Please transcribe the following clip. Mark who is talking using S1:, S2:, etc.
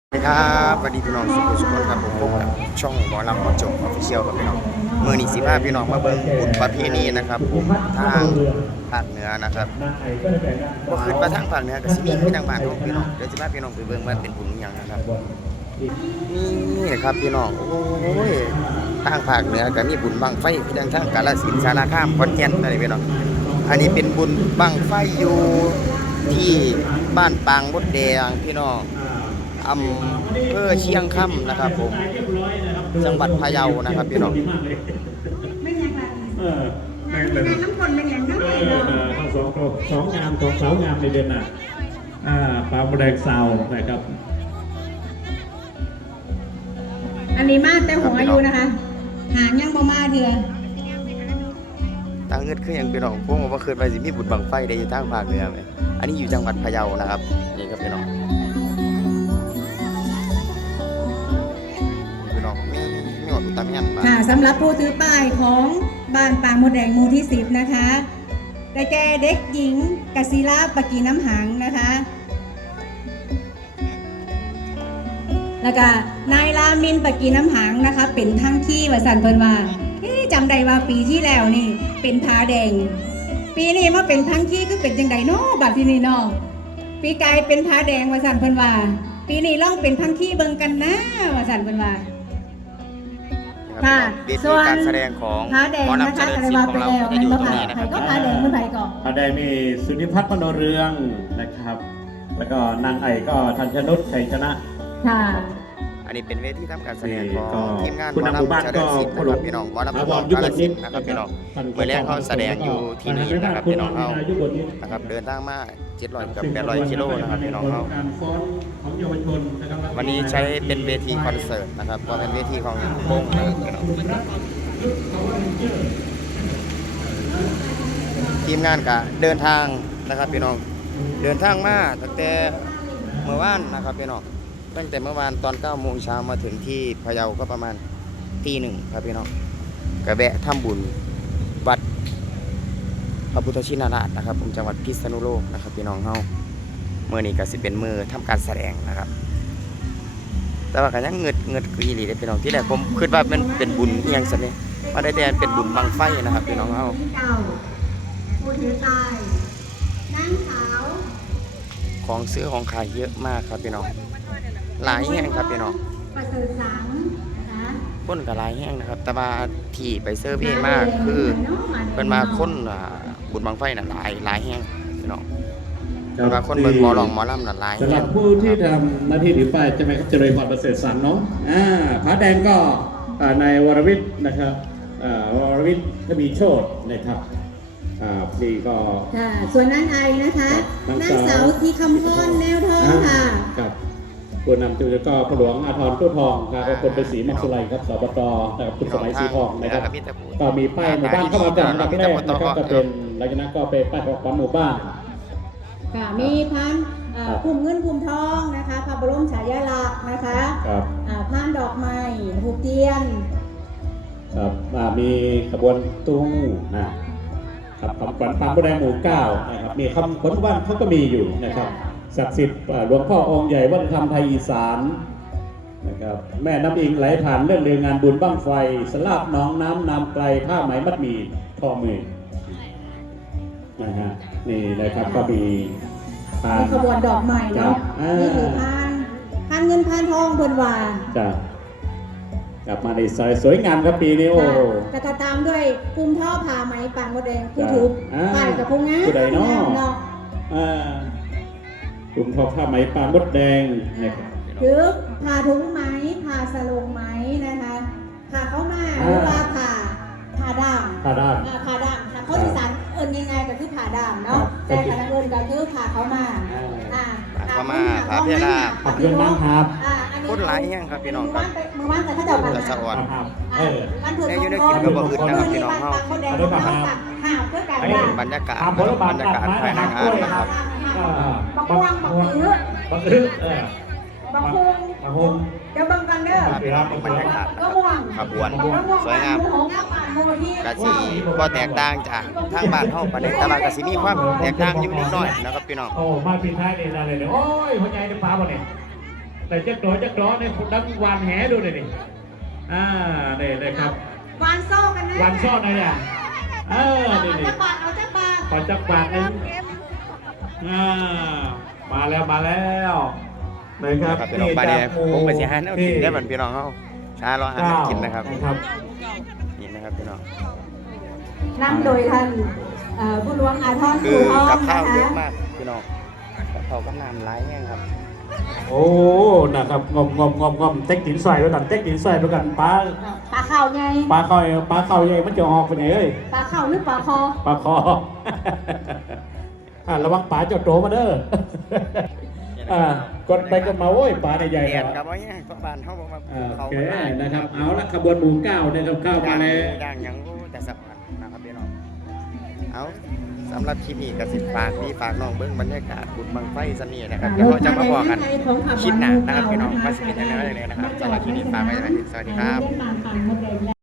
S1: สวัสดีครับสวัสดีพี่น้องสุขครับผมพบกับช่องหมอลำหมอจบออฟฟิเชียลครับพี่น้องมือนี้สิพาพี่น้องมาเบิ่งบุญประเพณีนะครับผมทางภาคเหนือนะครับก็คือประทางภาคเหนือกับสิมีพี่ทางบ้านของพี่น้องเดี๋ยวสิพาพี่น้องไปเบิ่งว่าเป็นบุญอหย่างนะครับนี่นะครับพี่น้องโอ้ยทางภาคเหนือก็มีบุญบั้งไฟพี่ทางกาฬสินธุ์สารคามขอนแก่นอะไรพี่น้องอันนี้เป็นบุญบั้งไฟอยู่ที่บ้านปางมดแดงพี่น้องอำเภอเชียงคำนะครับผมจังหวัดพะเยานะครับพี่น้อง
S2: ไม่ยังไงงานน้ำคนเป็นอย่างนั้นเลย
S3: ทั้งสองงามสองสาวงามในเดือนน่ะปลาแดงซาวนะครับ
S2: อันนี้มาแต่หัวอยู่นะคะหางยังบ่มาเถื่อ
S1: ทางเงินคืออย่างพี่น้องพวกว่าคืนไปสิมีบุญบังไฟได้อยู่ทางภาคเหนือไหมอันนี้อยู่จังหวัดพะเยานะครับนี่ครับพี่น้องมีหอดอุตามิยันบ้าง
S2: ค่ะสำหรับผู้ถือป้ายของบ้านปางมดแดงหมู่ที่10นะคะได้แก่เด็กหญิงกศิลาปกีน้ำหางนะคะแล้วก็นายรามินปกีน้ำหางนะคะเป็นทั้งที่วสันเพิ่นว่าจำได้ว่าปีที่แล้วนี่เป็นผาแดงปีนี้มาเป็นทั้งที่ก็เป็นจังไดเนาะบัดที่นี่เนาะปีกายเป็นผาแดงวสันเพิ่นว่าปีนี้ลองเป็นทั้งที่เบิ่งกันนะวสันเพิ่นว่า
S1: ค่ะส่วนการแสดงของหมอลำเจริญศิลป์ของเราจะอยู่ตรงนี้นะครับ
S2: ก็ผาแดงเมื่อไหร่ก่อน
S3: ผาแดงมีสุนิพัฒน์มโนเรืองนะครับ แล้วก็นางไอก็ทันชนุชชัยชนะ
S2: ค่ะ
S1: อันนี้เป็นเวทีทำการแสดงของทีมงานหมอลำเจริญศิลป์นะครับพี่น้องหมอลำกาฬสินธุ์นะครับพี่น้องเมื่อแรกเขาแสดงอยู่ที่นี่นะครับพี่น้องเขานะครับเดินทางมา700กับ800 กิโลนะครับพี่น้องเขาวันนี้ใช้เป็นเวทีคอนเสิร์ตนะครับว่าเป็นเวทีของวงนะครับพี่น้องทีมงานก็เดินทางนะครับพี่น้องเดินทางมาตั้งแต่เมื่อวานนะครับพี่น้องตั้งแต่เมื่อวานตอน9 โมงเช้ามาถึงที่พะเยาก็ประมาณตี 1ครับพี่น้องก็แวะทำบุญวัดพระพุทธชินราชนะครับผมจังหวัดพิษณุโลกนะครับพี่น้องเฮาเมื่อนี้ก็สิเป็นมือทำการแสดงนะครับแต่ว่าก็ยังเงิดอีหลีได้พี่น้องที่แรกผมคิดว่ามันเป็นบุญเอียงซะนี่ว่าได้แต่เป็นบุญบังไฟนะครับพี่น้องเฮา
S2: ผู้ถือตายนางสาว
S1: ของซื้อของขายเยอะมากครับพี่น้องหลายแห้งครับพี่น้อง
S2: ประเสริฐสังนะคะ
S1: คนกับหลายแห้งนะครับแต่ว่าที่ไปเซอร์เวย์มากคือเป็นมาคนบุญบังไฟน่ะหลายแห้งพี่น้องเป็นมาคนเบิ่งหมอลองหมอลำน่ะหลาย
S3: สำหรับผู้ที่ทำหน้าที่ถือป้ายจะไหมครับเจริญพรประเสริฐสังเนาะผาแดงก็นายวรวิทย์นะครับวรวิทย์ทวีโชตินะครับนี่ก็
S2: ส่วนนางไอนะคะนางสาวที่คำพรแนวทองค่ะ
S3: ครับตัวนำจุดก็พหลวงอาทรตู้ทองครับคนเป็นสีมักสุไลครับสบตนะครับคุณสมัยสีทองนะครับก็มีป้ายหมู่บ้านเข้ามาจัดอันดับแรกนะครับก็เป็นหลังจากนั้นก็เป็นป้ายของหมู่บ้าน
S2: ค่ะมีพันภูมิเงินภูมิทองนะคะพระบรมฉายาลักษณ์นะคะพันดอกไม้ผูกเทียน
S3: ครับมีขบวนตุ้งนะครับคำขวัญปางมดแดงหมู่9นะครับมีคำขวัญบ้านเขาก็มีอยู่นะครับศักดิ์สิทธิ์หลวงพ่อองค์ใหญ่วัฒนธรรมไทยอีสานนะครับแม่น้ำอิงไหลผ่านเรื่องเรืองานบุญบั้งไฟสลาบน้องน้ำนำไกลผ้าไหมมัดหมี่ทอมือนะฮะนี่นะครับก็มี
S2: ขบวนดอกไม้เนาะนี่คือพานเงินพานทองเพิ่นว่า
S3: จ้ะกลับมาในสวยงามครับปีนี้โอ้
S2: จะตามด้วยภูมิท่อผ่าไหมปางมดแดงผู้ถือป้ายกับพงงา
S3: ผู้ใดเนาะกลุ่มทอผ้าไหมปางมดแดงนะครับ
S2: ถือผ่าถุงไหมผ่าสลงไหมนะคะผ่าเข้ามาหรือว่าผ่าด่าง
S3: ผ่าด่าง
S2: ค่ะข้อที่3เอิญยังไงก็คือผ่าด่างเนาะแต่ขณะเอิญก็คือผ่าเข้ามา
S1: ผ่าเพียร่า
S3: ผ่าเพียร่าครับ
S1: คนหลายแห้งครับพี่น้องครับ
S2: เมื่อวานแต่ถ้าเจ้า
S1: กันสะอ่อน
S2: เนี่ย
S1: อยู่ในกินกับบ่อื่นนะครับพี่น้องเฮาบรรยากาศภายในงานนะครับ
S2: บักม่วงบักอื้บักพุงเดี๋ยวบังกันเด้
S1: อบรรยากาศขบวนสวยงามกะสีก็แตกต่างจากทางบ้านเฮาปานใดแต่ว่ากะสิมีความแตกต่างอยู่นิดหน่อยนะครับพี่น้อง
S3: โอ้มาปีท้ายนี่อะไรเนี่ยโอ้ยหัวใจจะฟ้าบ่เนี่ยแต่จะกรอในคนดังวานแหดูหน่อยดินี่เลยครับ
S2: วานโซ่กันนะ
S3: วานซ่อนหน่อยเนี่ยนี่
S2: เอาจะปากเอาจะปาก
S3: ขอจักบาทนึงมาแล้วเลยครับ
S1: ครับพี่น้องบ้านนี้ผมก็สิหาแนวกินได้เหมือนพี่น้องเฮาชารอหาแนวกินนะครับนี่นะครับพี่น้อง
S2: นำโดยท่านผู้หลวงอาทร
S1: คื
S2: ภู
S1: อ
S2: ทอง
S1: กับข้าว
S2: นะ
S1: เยอะ
S2: คะ
S1: มากพี่น้องกับข้าวกับน้ำหลายแห้งครับ
S3: โอ้นะครับงอมเต็กดินใส่ด้วยกันเต็กดินใส่ด้วยกันปลา
S2: ปลาเข่าไง
S3: เข่าใหญ่มันจะออกไปไหนเอ้ย
S2: ปลาเข่าหรือปลาคอ
S3: ปลาคอระวังปลาเจ้าโตมาเด้อกดไปก็มาโอ้ยปลาใหญ่
S1: แด
S3: ๆ
S1: ด
S3: เนาะ
S1: กับว่าแห้งบ้านเฮาบ่มา
S3: โอเคนะครับเอาละขบวนหมู่เก้านะครับเข้ามาแล้ว
S1: ย่างหยังแต่สับนะครับพี่น้องเอาสำหรับคลิปนี้ก็สิฝากพี่ฝากน้องเบิ้งบรรยากาศบุญบังไฟสนีนะครับเดี๋ยวเราจะมาบอกกันคลิปหน้านะครับพี่น้องว่าสิเป็นยังไงนะครับสำหรับคลิปนี้ฝากไว้เลยสวัสดีครับ